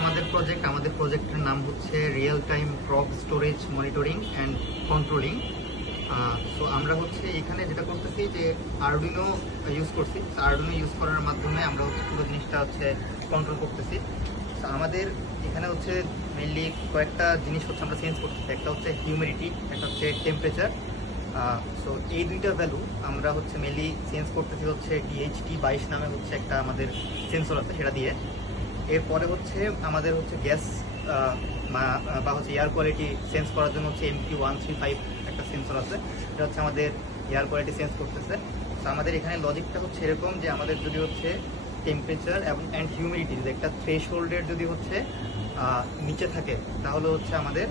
আমাদের প্রজেক্টের নাম হচ্ছে real time crop storage monitoring and controlling. So আমরা হচ্ছে এখানে যেটা করতেছি যে আরডুইনো ইউজ করছি। আরডুইনো ইউজ করার মাধ্যমে আমরা হচ্ছে পুরো জিনিসটা হচ্ছে কন্ট্রোল করতেছি। তো আমাদের এখানে হচ্ছে মেইনলি কয়েকটা জিনিস হচ্ছে আমরা চেঞ্জ করতেছি। একটা হচ্ছে হিউমিডিটি, একটা হচ্ছে টেম্পারেচার। সো এই দুইটা ভ্যালু আমরা হচ্ছে মেইনলি চেঞ্জ করতেছি হচ্ছে DHT22 নামে হচ্ছে একটা আমাদের সেন্সর আছে সেটা দিয়ে। এরপরে হচ্ছে আমাদের হচ্ছে গ্যাস বা হচ্ছে এয়ার কোয়ালিটি চেঞ্জ করার জন্য হচ্ছে MQ135 একটা সেন্সর আছে, এটা হচ্ছে আমাদের এয়ার কোয়ালিটি চেঞ্জ করতেছে। তো আমাদের এখানে লজিকটা হচ্ছে এরকম যে আমাদের যদি হচ্ছে টেম্পারেচার এবং হিউমিডিটি যদি একটা থ্রেশহোল্ডের যদি হচ্ছে নিচে থাকে তাহলে হচ্ছে আমাদের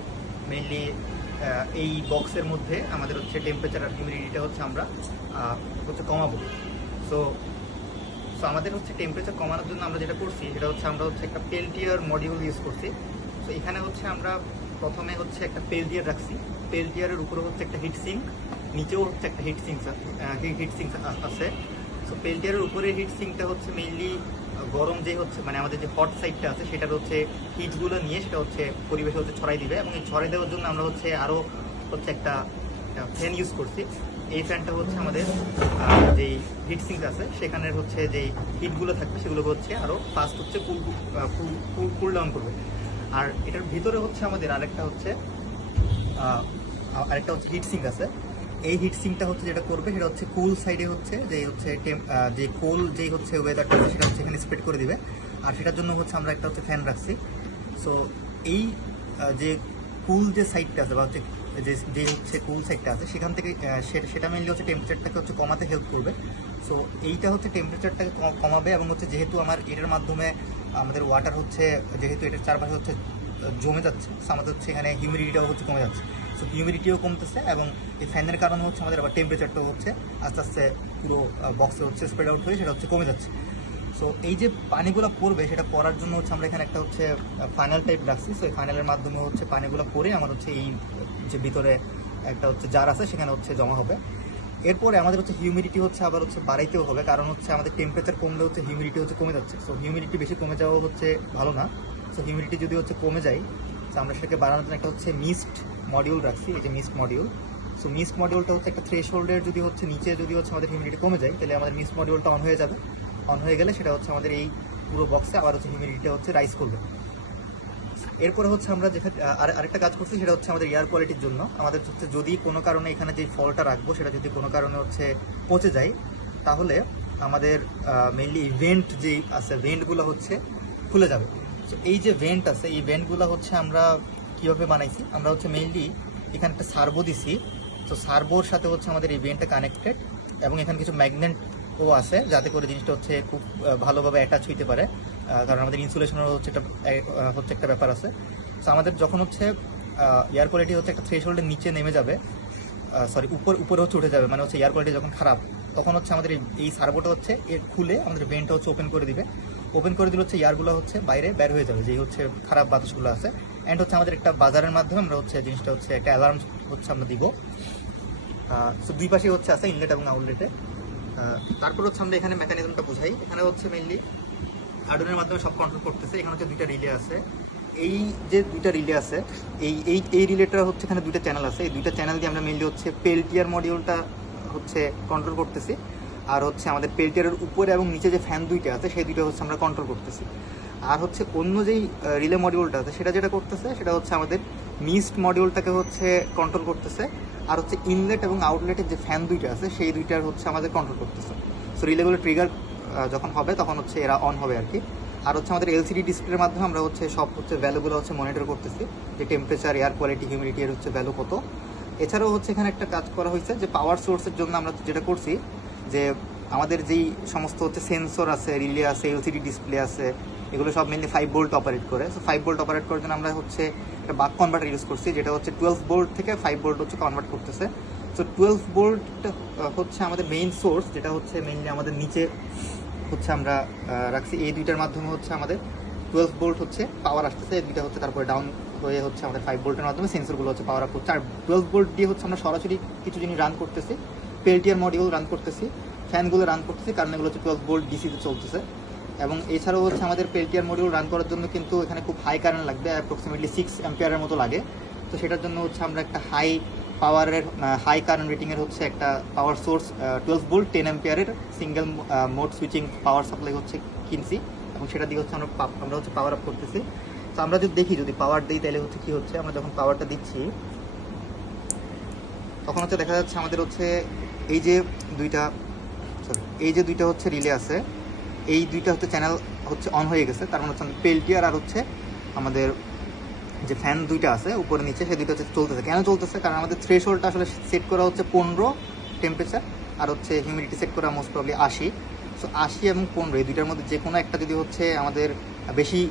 মেইনলি এই বক্সের মধ্যে আমাদের হচ্ছে টেম্পারেচার আর হিউমিডিটিটা হচ্ছে আমরা হচ্ছে কমাবো। সো আমাদের হচ্ছে টেম্পারেচার কমানোর জন্য আমরা যেটা করছি সেটা হচ্ছে আমরা হচ্ছে একটা পেল্টিয়ার মডিউল ইউজ করছি। তো এখানে হচ্ছে আমরা প্রথমে হচ্ছে একটা পেল্টিয়ার রাখছি, পেল্টিয়ারের উপরে হচ্ছে একটা হিট সিঙ্ক, নিচেও হচ্ছে একটা হিট সিঙ্ক আছে। সো পেল্টিয়ারের উপরে হিট সিঙ্কটা হচ্ছে মেইনলি গরম যে হচ্ছে মানে আমাদের যে হট সাইডটা আছে সেটার হচ্ছে হিটগুলো নিয়ে সেটা হচ্ছে পরিবেশে হচ্ছে ছড়াই দিবে, এবং এই ছড়াই দেওয়ার জন্য আমরা হচ্ছে আরও হচ্ছে একটা ফ্যান ইউজ করছি। এই ফ্যানটা হচ্ছে আমাদের যেই হিট সিঙ্ক আছে সেখানের হচ্ছে যেই হিটগুলো থাকবে সেগুলোকে হচ্ছে আরও ফাস্ট হচ্ছে কুল ডাউন করবে। আর এটার ভিতরে হচ্ছে আমাদের আরেকটা হচ্ছে হিট সিঙ্ক আছে। এই হিট সিঙ্কটা হচ্ছে যেটা করবে সেটা হচ্ছে কুল সাইডে হচ্ছে যে কোল যেই হচ্ছে ওয়েদারটা সেটা হচ্ছে এখানে স্প্রেড করে দিবে। আর সেটার জন্য হচ্ছে আমরা একটা হচ্ছে ফ্যান রাখছি। সো এই যে কুল যে সাইডটা আছে বা হচ্ছে যে হচ্ছে কুল সাইডটা আছে সেখান থেকে সেটা মেনলি হচ্ছে টেম্পারেচারটাকে হচ্ছে কমাতে হেল্প করবে। সো এইটা হচ্ছে টেম্পারেচারটাকে কমাবে, এবং হচ্ছে যেহেতু এটার মাধ্যমে আমাদের ওয়াটার হচ্ছে যেহেতু এটার চারপাশে হচ্ছে জমে যাচ্ছে, আমাদের হচ্ছে এখানে হিউমিডিটিটাও হচ্ছে কমে যাচ্ছে। সো হিউমিডিটিও কমতেছে, এবং এই ফ্যানের কারণে হচ্ছে আমাদের আবার টেম্পারেচারটাও হচ্ছে আস্তে আস্তে পুরো বক্সে হচ্ছে স্প্রেড আউট হয়ে সেটা হচ্ছে কমে যাচ্ছে। সো এই যে পানিগুলো পড়বে সেটা পড়ার জন্য হচ্ছে আমরা এখানে একটা হচ্ছে ফাইনাল টাইপ রাখছি। সো এই ফাইনালের মাধ্যমে হচ্ছে পানিগুলো পরে আমার হচ্ছে এই যে ভিতরে একটা হচ্ছে জার আছে সেখানে হচ্ছে জমা হবে। এরপরে আমাদের হচ্ছে হিউমিডিটি হচ্ছে আবার হচ্ছে বাড়াইতেও হবে, কারণ হচ্ছে আমাদের টেম্পারেচার কমলে হচ্ছে হিউমিডিটি হচ্ছে কমে যাচ্ছে। সো হিউমিডিটি বেশি কমে যাওয়া হচ্ছে ভালো না। সো হিউমিডিটি যদি হচ্ছে কমে যায় তো আমরা সেটাকে বাড়ানোর জন্য একটা হচ্ছে মিস্ট মডিউল রাখছি, এই যে মিস্ট মডিউল। সো মিস্ট মডিউলটা হচ্ছে একটা থ্রেশহোল্ডের যদি হচ্ছে নিচে যদি হচ্ছে আমাদের হিউমিডিটি কমে যায় তাহলে আমাদের মিস্ট মডিউলটা অন হয়ে যাবে। অন হয়ে গেলে সেটা হচ্ছে আমাদের এই পুরো বক্সে আবার হচ্ছে হিউমিডিটিটা হচ্ছে রাইজ করবে। এরপরে হচ্ছে আমরা যেখানে আরেকটা কাজ করছি সেটা হচ্ছে আমাদের এয়ার কোয়ালিটির জন্য আমাদের হচ্ছে যদি কোনো কারণে এখানে যে ফলটা রাখবো সেটা যদি কোনো কারণে হচ্ছে পচে যায় তাহলে আমাদের মেইনলি ভেন্ট যেই আছে ভেন্টগুলো হচ্ছে খুলে যাবে। তো এই যে ভেন্ট আছে এই ভেন্টগুলো হচ্ছে আমরা কীভাবে বানাইছি, আমরা হচ্ছে মেইনলি এখানে একটা সার্ভো দিছি। তো সার্ভোর সাথে হচ্ছে আমাদের এই ভেন্টটা কানেক্টেড, এবং এখানে কিছু ম্যাগনেটও আছে যাতে করে জিনিসটা হচ্ছে খুব ভালোভাবে অ্যাটাচ হইতে পারে, কারণ আমাদের ইনসুলেশনেরও হচ্ছে একটা ব্যাপার আছে। তো আমাদের যখন হচ্ছে এয়ার কোয়ালিটি হচ্ছে একটা থ্রেশহোল্ডের নিচে নেমে যাবে, উপরে হচ্ছে উঠে যাবে, মানে হচ্ছে এয়ার কোয়ালিটি যখন খারাপ তখন হচ্ছে আমাদের এই সার্ভোটা হচ্ছে খুলে আমাদের ভেন্টটা হচ্ছে ওপেন করে দিবে। ওপেন করে দিলে হচ্ছে এয়ারগুলো হচ্ছে বাইরে বের হয়ে যাবে, যেই হচ্ছে খারাপ বাতাসগুলো আছে। অ্যান্ড হচ্ছে আমাদের একটা বাজারের মাধ্যমে আমরা হচ্ছে জিনিসটা হচ্ছে একটা অ্যালার্ম হচ্ছে আমরা দিব। সো দুই পাশে হচ্ছে আছে ইনলেট এবং আউটলেটে। তারপর হচ্ছে আমরা এখানে মেকানিজমটা বোঝাই। এখানে হচ্ছে মেইনলি আরডুইনোর মাধ্যমে সব কন্ট্রোল করতেছে। এখানে হচ্ছে দুইটা রিলে আছে। এই যে দুইটা রিলে আছে এই রিলেটা হচ্ছে এখানে দুইটা চ্যানেল আছে। এই দুইটা চ্যানেল দিয়ে আমরা মেইনলি হচ্ছে পেল্টিয়ার মডিউলটা হচ্ছে কন্ট্রোল করতেছি, আর হচ্ছে আমাদের পেল্টিয়ারের উপরে এবং নিচে যে ফ্যান দুইটা আছে সেই দুইটা হচ্ছে আমরা কন্ট্রোল করতেছি। আর হচ্ছে অন্য যেই রিলে মডিউলটা আছে সেটা যেটা করতেছে সেটা হচ্ছে আমাদের মিস্ট মডিউলটাকে হচ্ছে কন্ট্রোল করতেছে, আর হচ্ছে ইনলেট এবং আউটলেটের যে ফ্যান দুইটা আছে সেই দুইটার হচ্ছে আমাদের কন্ট্রোল করতেছে। সো রিলেগুলো ট্রিগার যখন হবে তখন হচ্ছে এরা অন হবে আর কি। আর হচ্ছে আমাদের এলসিডি ডিসপ্লের মাধ্যমে আমরা হচ্ছে সব হচ্ছে ভ্যালুগুলো হচ্ছে মনিটর করতেছি, যে টেম্পারেচার, এয়ার কোয়ালিটি, হিউমিডিটি এর হচ্ছে ভ্যালু কত। এছাড়াও হচ্ছে এখানে একটা কাজ করা হয়েছে যে পাওয়ার সোর্সের জন্য আমরা যেটা করছি যে আমাদের যেই সমস্ত হচ্ছে সেন্সর আছে, রিলে আছে, এলসিডি ডিসপ্লে আছে, এগুলো সব মেনলি 5 ভোল্ট অপারেট করে। সো 5 ভোল্ট অপারেট করার জন্য আমরা হচ্ছে একটা বাক কনভার্টার ইউজ করছি, যেটা হচ্ছে 12 ভোল্ট থেকে 5 ভোল্ট হচ্ছে কনভার্ট করতেছে। সো 12 ভোল্ট হচ্ছে আমাদের মেইন সোর্স, যেটা হচ্ছে মেইনলি আমাদের নিচে হচ্ছে আমরা রাখছি। এই দুইটার মাধ্যমে হচ্ছে আমাদের 12 ভোল্ট হচ্ছে পাওয়ার আসতেছে, এই দুইটা হচ্ছে তারপরে ডাউন হয়ে হচ্ছে আমাদের 5 ভোল্টের মাধ্যমে সেন্সরগুলো হচ্ছে পাওয়ার আপ করছে। আর 12 ভোল্ট দিয়ে হচ্ছে আমরা সরাসরি কিছু জিনিস রান করতেছি, পেল্টিয়ার মডিউল রান করতেছি, ফ্যানগুলো রান করতেছি, কারণ এগুলো হচ্ছে 12 ভোল্ট ডিসিতে চলতেছে। এবং এছাড়াও হচ্ছে আমাদের পেল্টিয়ার মডিউল রান করার জন্য কিন্তু এখানে খুব হাই কারেন্ট লাগবে, অ্যাপ্রক্সিমেটলি 6 অ্যাম্পিয়ারের মতো লাগে। তো সেটার জন্য হচ্ছে আমরা একটা হাই কারেন্ট রেটিংয়ের হচ্ছে একটা পাওয়ার সোর্স 12 ভোল্ট 10 অ্যাম্পিয়ারের single mode switching power supply হচ্ছে কিনছি, এবং সেটা দিয়ে হচ্ছে আমরা হচ্ছে পাওয়ার আপ করতেছি। তো আমরা যদি দেখি, যদি পাওয়ার দিই তাহলে হচ্ছে কী হচ্ছে, আমরা যখন পাওয়ারটা দিচ্ছি তখন হচ্ছে দেখা যাচ্ছে আমাদের হচ্ছে এই যে দুইটা হচ্ছে রিলে আছে, এই দুইটা হচ্ছে চ্যানেল হচ্ছে অন হয়ে গেছে। তার মানে হচ্ছে পেল্টিয়ার আর হচ্ছে আমাদের যে ফ্যান দুইটা আছে উপরে নিচে, সেই দুইটা হচ্ছে চলতেছে। কেন চলতেছে? কারণ আমাদের থ্রেশহোল্ডটা আসলে সেট করা হচ্ছে 15 টেম্পারেচার, আর হচ্ছে হিউমিডিটি সেট করা মোস্ট প্রবলি 80। সো 80 এবং 15 এই দুইটার মধ্যে যে কোনো একটা যদি হচ্ছে আমাদের বেশি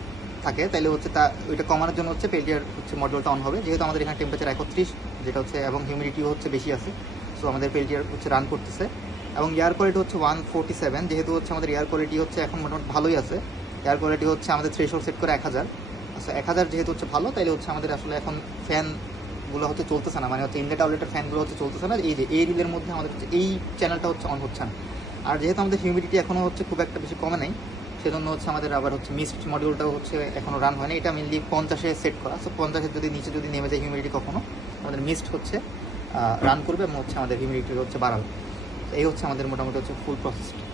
থাকে, তাহলে হচ্ছে ওইটা কমানোর জন্য হচ্ছে পেল্টিয়ার হচ্ছে মডিউলটা অন হবে। যেহেতু আমাদের এখানে টেম্পারেচার 31 যেটা হচ্ছে, এবং হিউমিডিটিও হচ্ছে বেশি আছে, সো আমাদের পেল্টিয়ার হচ্ছে রান করতেছে। এবং এয়ার কোয়ালিটি হচ্ছে 147, যেহেতু হচ্ছে আমাদের এয়ার কোয়ালিটি হচ্ছে এখন মোটামুটি ভালোই আছে। এয়ার কোয়ালিটি হচ্ছে আমাদের থ্রেশহোল্ড সেট করে 1000। আচ্ছা 1000 যেহেতু হচ্ছে ভালো, তাইলে হচ্ছে আমাদের আসলে এখন ফ্যানগুলো হচ্ছে চলতেছে না, মানে হচ্ছে ইনলেট আউটলেটের ফ্যানগুলো হচ্ছে চলতেছে না। এই যে এই রিলের মধ্যে আমাদের হচ্ছে এই চ্যানেলটা হচ্ছে অন হচ্ছে না। আর যেহেতু আমাদের হিউমিডিটি এখনও হচ্ছে খুব একটা বেশি কমে নাই, সেজন্য হচ্ছে আমাদের আবার হচ্ছে মিস্ট মডিউলটাও হচ্ছে এখনও রান হয়নি। এটা মেনলি 50-এ সেট করা। সো 50-এর যদি নিচে যদি নেমে যায় হিউমিডিটি কখনো, আমাদের মিস্ট হচ্ছে রান করবে এবং হচ্ছে আমাদের হিউমিডিটি হচ্ছে বাড়াবে। এই হচ্ছে আমাদের মোটামুটি হচ্ছে ফুল প্রসেসটা।